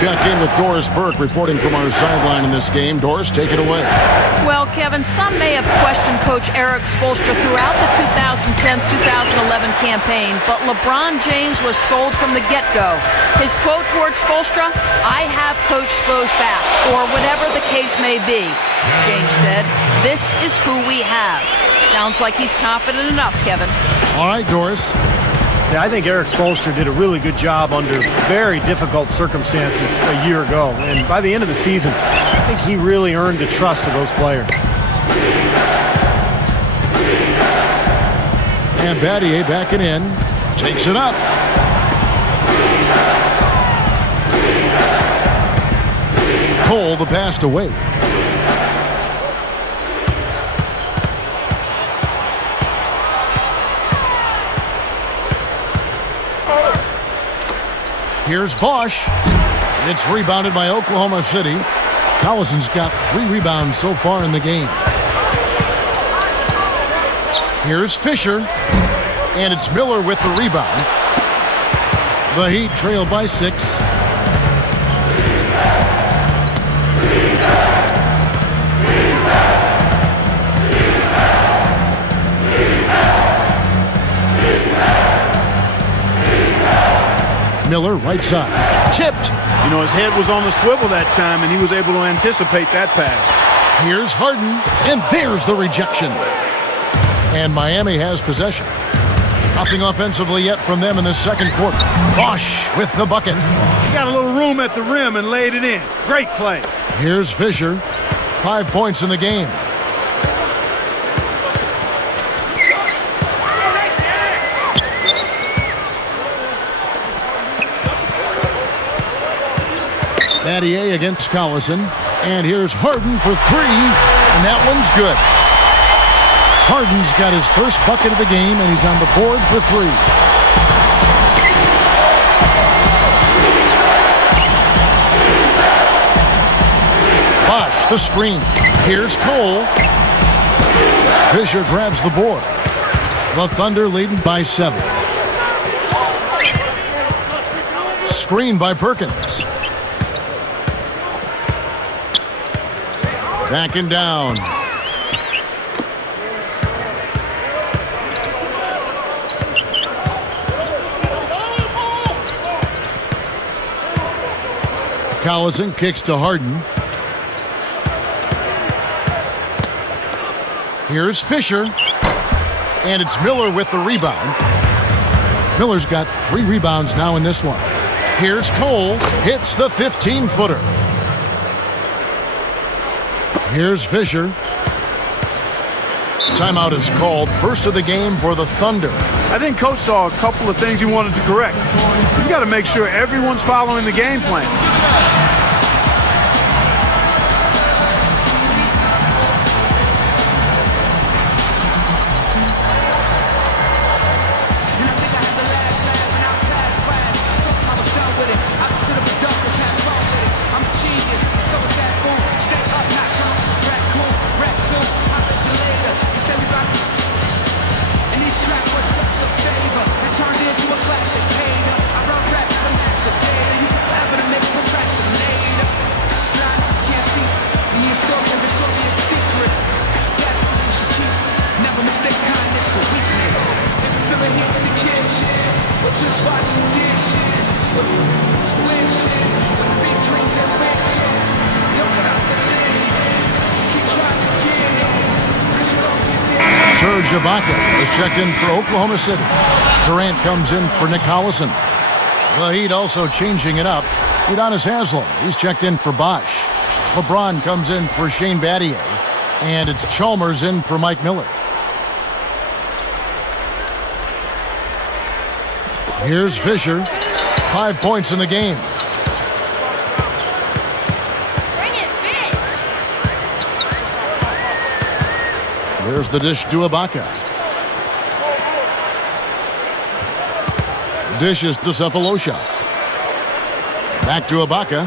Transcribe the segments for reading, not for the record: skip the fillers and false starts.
Check in with Doris Burke reporting from our sideline in this game. Doris, take it away. Well, Kevin, some may have questioned Coach Eric Spoelstra throughout the 2010-2011 campaign, but LeBron James was sold from the get-go. His quote towards Spoelstra, "I have Coach Spo's back," or whatever the case may be. James said, "This is who we have." Sounds like he's confident enough, Kevin. All right, Doris. Yeah, I think Eric Spoelstra did a really good job under very difficult circumstances a year ago. And by the end of the season, I think he really earned the trust of those players. And Battier backing in. Takes it up. Cole the pass away. Here's Bosch. It's rebounded by Oklahoma City. Collison's got 3 rebounds so far in the game. Here's Fisher. And it's Miller with the rebound. The Heat trail by 6. Miller, right side. Tipped. You know, his head was on the swivel that time, and he was able to anticipate that pass. Here's Harden, and there's the rejection. And Miami has possession. Nothing offensively yet from them in the second quarter. Bosch with the bucket. He got a little room at the rim and laid it in. Great play. Here's Fisher. 5 points in the game. Battier against Collison. And here's Harden for 3. And that one's good. Harden's got his first bucket of the game, and he's on the board for 3. Bosch, the screen. Here's Cole. Fisher grabs the board. The Thunder leading by 7. Screen by Perkins. Backing down. Collison kicks to Harden. Here's Fisher. And it's Miller with the rebound. Miller's got 3 rebounds now in this one. Here's Cole. Hits the 15-footer. Here's Fisher. Timeout is called. First of the game for the Thunder. I think Coach saw a couple of things he wanted to correct. You got to make sure everyone's following the game plan. Ibaka is checked in for Oklahoma City. Durant comes in for Nick Collison. The Heat also changing it up. Udonis Haslem, he's checked in for Bosch. LeBron comes in for Shane Battier. And it's Chalmers in for Mike Miller. Here's Fisher. 5 points in the game. There's the dish to Ibaka. Dishes to Cephalosha. Back to Ibaka.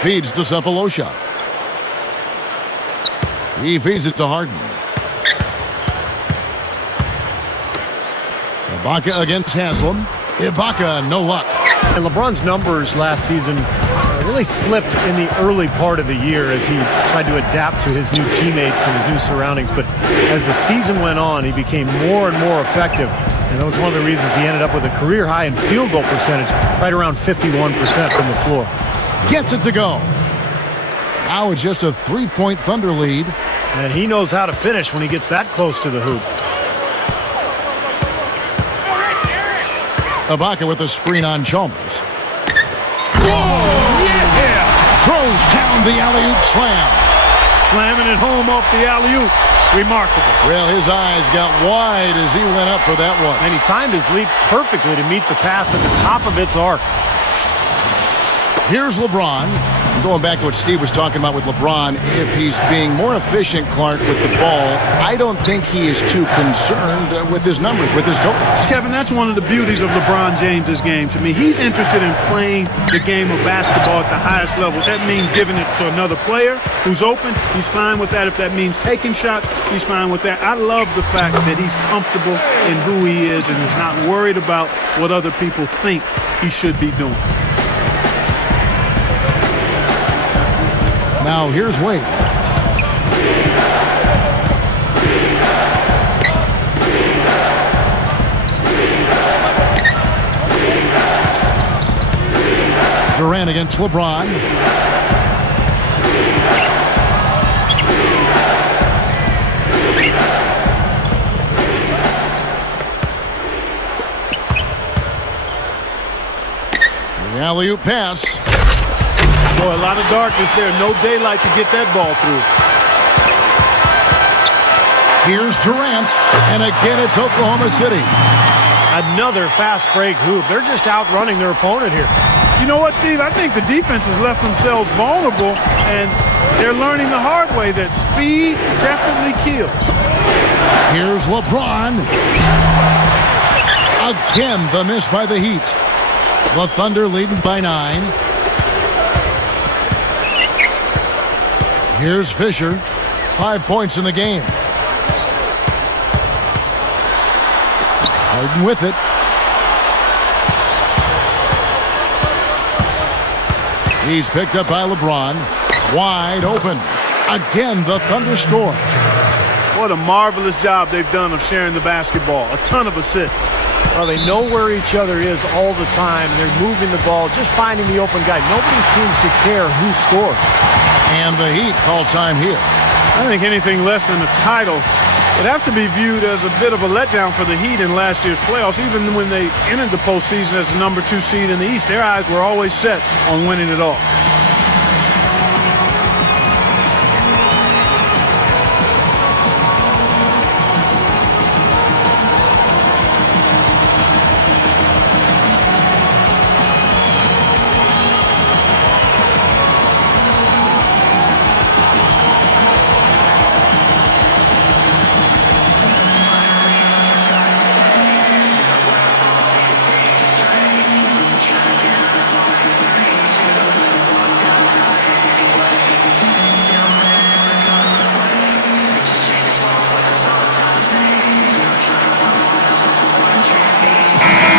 Feeds to Cephalosha. He feeds it to Harden. Ibaka against Haslem. Ibaka, no luck. And LeBron's numbers last season really slipped in the early part of the year as he tried to adapt to his new teammates and his new surroundings. But as the season went on, he became more and more effective. And that was one of the reasons he ended up with a career high in field goal percentage, right around 51% from the floor. Gets it to go. Now it's just a 3-point Thunder lead. And he knows how to finish when he gets that close to the hoop. Ibaka with a screen on Chalmers. Whoa! Yeah! Throws down the alley-oop slam. Slamming it home off the alley-oop. Remarkable. Well, his eyes got wide as he went up for that one. And he timed his leap perfectly to meet the pass at the top of its arc. Here's LeBron. Going back to what Steve was talking about with LeBron, if he's being more efficient, Clark, with the ball, I don't think he is too concerned with his numbers, with his totals. Kevin, that's one of the beauties of LeBron James's game to me. He's interested in playing the game of basketball at the highest level. That means giving it to another player who's open. He's fine with that. If that means taking shots, he's fine with that. I love the fact that he's comfortable in who he is and is not worried about what other people think he should be doing. Now here's Wade. Durant against LeBron. The alley-oop pass. Boy, a lot of darkness there. No daylight to get that ball through. Here's Durant. And again, it's Oklahoma City. Another fast break hoop. They're just outrunning their opponent here. You know what, Steve? I think the defense has left themselves vulnerable, and they're learning the hard way that speed definitely kills. Here's LeBron. Again, the miss by the Heat. The Thunder leading by 9. Here's Fisher. 5 points in the game. Harden with it. He's picked up by LeBron. Wide open. Again, the Thunder score. What a marvelous job they've done of sharing the basketball. A ton of assists. Well, they know where each other is all the time. They're moving the ball, just finding the open guy. Nobody seems to care who scores. And the Heat call time here. I think anything less than a title would have to be viewed as a bit of a letdown for the Heat in last year's playoffs. Even when they entered the postseason as the number 2 seed in the East, their eyes were always set on winning it all.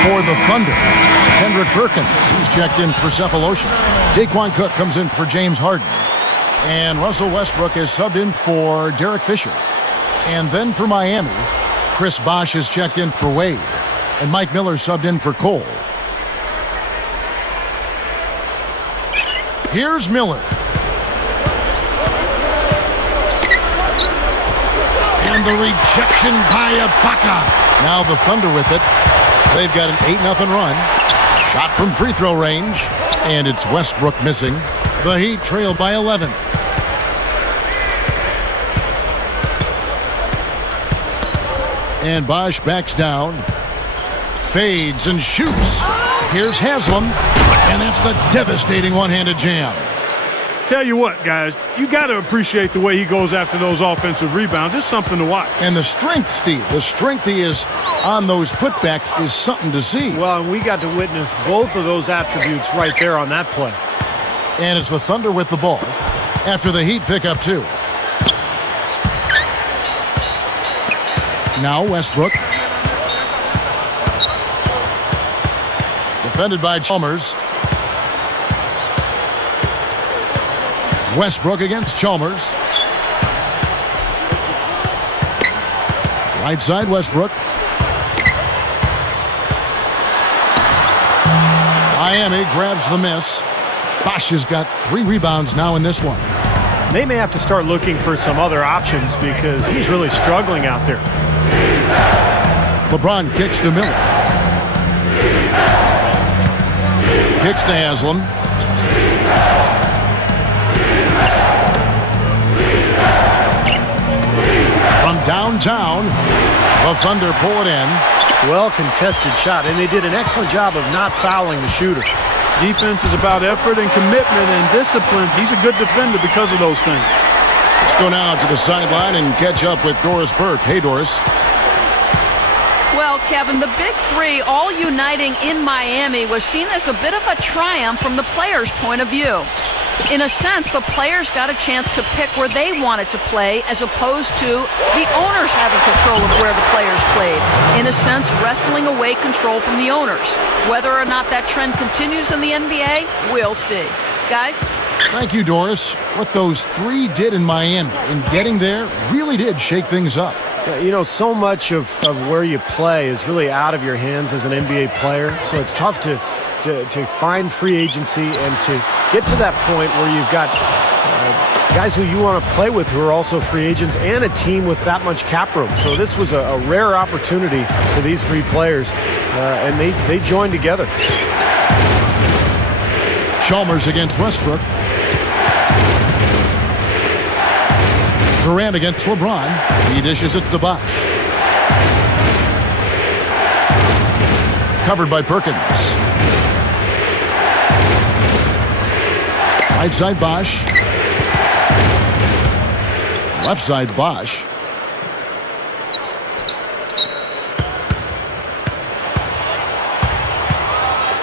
For the Thunder, Kendrick Perkins. He's checked in for Cephalosha. Daquan Cook comes in for James Harden. And Russell Westbrook is subbed in for Derek Fisher. And then for Miami, Chris Bosh is checked in for Wade. And Mike Miller subbed in for Cole. Here's Miller. And the rejection by Ibaka. Now the Thunder with it. They've got an 8-0 run. Shot from free throw range. And it's Westbrook missing. The Heat trail by 11. And Bosh backs down. Fades and shoots. Here's Haslam. And that's the devastating one-handed jam. Tell you what, guys, you got to appreciate the way he goes after those offensive rebounds. It's something to watch. And the strength, Steve, the strength he is on those putbacks is something to see. Well, and we got to witness both of those attributes right there on that play. And it's the Thunder with the ball after the Heat pick up 2. Now Westbrook. Defended by Chalmers. Westbrook against Chalmers. Right side, Westbrook. Miami grabs the miss. Bosch has got 3 rebounds now in this one. They may have to start looking for some other options because he's really struggling out there. LeBron kicks to Miller. Kicks to Haslam. From downtown, the Thunder pull it in. Well contested shot, and they did an excellent job of not fouling the shooter. Defense is about effort and commitment and discipline. He's a good defender because of those things. Let's go now to the sideline and catch up with Doris Burke. Hey, Doris. Well, Kevin, the Big Three all uniting in Miami was seen as a bit of a triumph from the players' point of view. In a sense, the players got a chance to pick where they wanted to play as opposed to the owners having control of where the players played. In a sense, wrestling away control from the owners. Whether or not that trend continues in the NBA, we'll see. Guys? Thank you, Doris. What those 3 did in Miami in getting there really did shake things up. You know, so much of where you play is really out of your hands as an NBA player, so it's tough to find free agency and to get to that point where you've got guys who you want to play with who are also free agents and a team with that much cap room. So this was a rare opportunity for these 3 players, and they joined together. Chalmers against Westbrook. Durant against LeBron. He dishes it to Bosch. Covered by Perkins. Right side Bosch. Left side Bosch.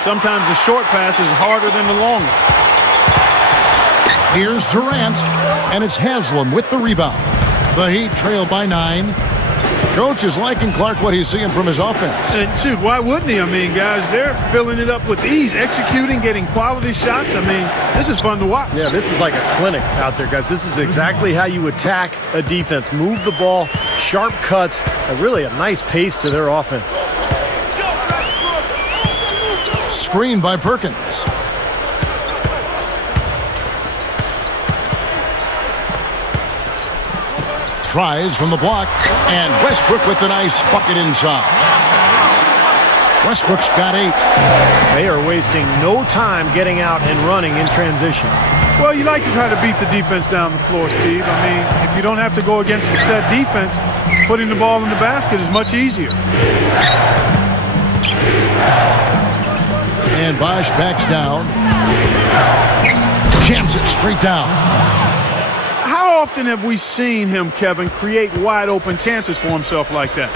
Sometimes the short pass is harder than the long one. Here's Durant, and it's Haslam with the rebound. The Heat trail by 9. Coach is liking Clark what he's seeing from his offense. And shoot, why wouldn't he? I mean, guys, they're filling it up with ease, executing, getting quality shots. I mean, this is fun to watch. Yeah, this is like a clinic out there, guys. This is exactly how you attack a defense. Move the ball, sharp cuts, really a nice pace to their offense. Screen by Perkins. Tries from the block, and Westbrook with the nice bucket inside. Westbrook's got 8. They are wasting no time getting out and running in transition. Well, you like to try to beat the defense down the floor, Steve. I mean, if you don't have to go against the set defense, putting the ball in the basket is much easier. And Bosch backs down. Jams it straight down. How often have we seen him, Kevin, create wide open chances for himself like that?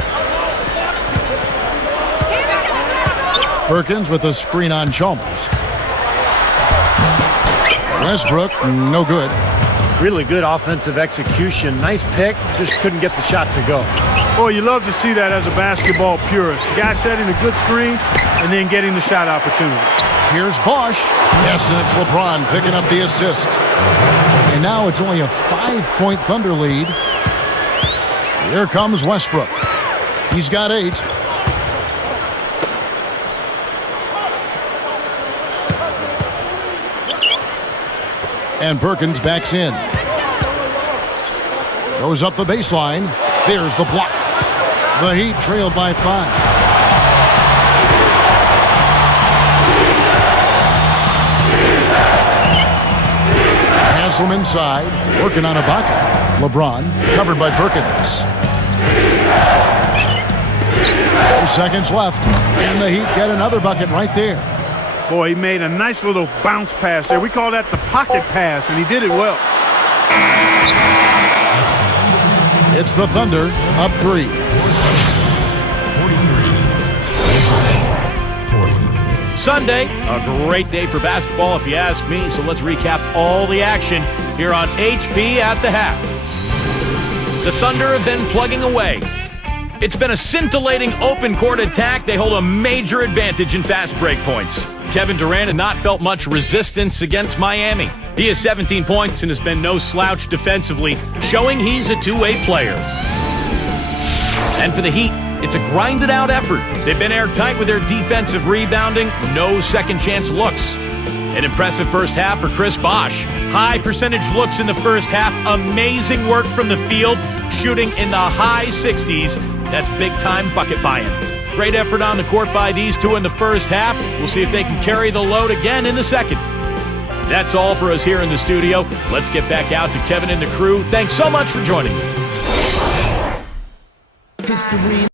Perkins with a screen on Chalmers. Westbrook, no good. Really good offensive execution. Nice pick, just couldn't get the shot to go. Boy, you love to see that as a basketball purist. Guy setting a good screen and then getting the shot opportunity. Here's Bosch. Yes, and it's LeBron picking up the assist. And now it's only a 5-point Thunder lead. Here comes Westbrook. He's got 8. And Perkins backs in. Goes up the baseline. There's the block. The Heat trailed by 5. Haslam inside, working on Ibaka. LeBron covered by Perkins. 4 seconds left, and the Heat get another bucket right there. Boy, he made a nice little bounce pass there. We call that the pocket pass, and he did it well. It's the Thunder up 3. Sunday, a great day for basketball if you ask me, so let's recap all the action here on HP at the half. The Thunder have been plugging away. It's been a scintillating open court attack. They hold a major advantage in fast break points. Kevin Durant has not felt much resistance against Miami. He has 17 points and has been no slouch defensively, showing he's a two-way player. And for the Heat, it's a grinded-out effort. They've been airtight with their defensive rebounding, no second-chance looks. An impressive first half for Chris Bosh. High percentage looks in the first half. Amazing work from the field, shooting in the high 60s. That's big-time bucket by him. Great effort on the court by these two in the first half. We'll see if they can carry the load again in the second. That's all for us here in the studio. Let's get back out to Kevin and the crew. Thanks so much for joining me. History.